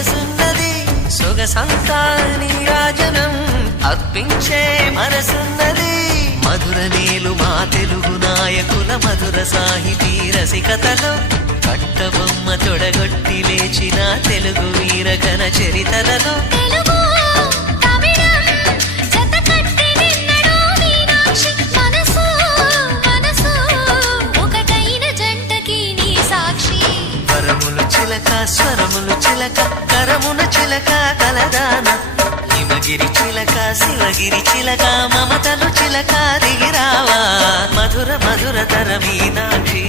వయసున్నది సొగసంతా నీరాజనం అర్పించే మనసున్నది మధుర నేలు మా తెలుగు నాయకుల మధుర సాహితీ రసికతలో కట్టబొమ్మ తొడగొట్టి లేచిన తెలుగు వీరగణ చరితలలో స్వరములు చిలక కరమున చిలక కలదాన హిమగిరి చిలక శివగిరి చిలక మమతలు చిలక దిగిరావా మధుర మధుర తర మీనాక్షి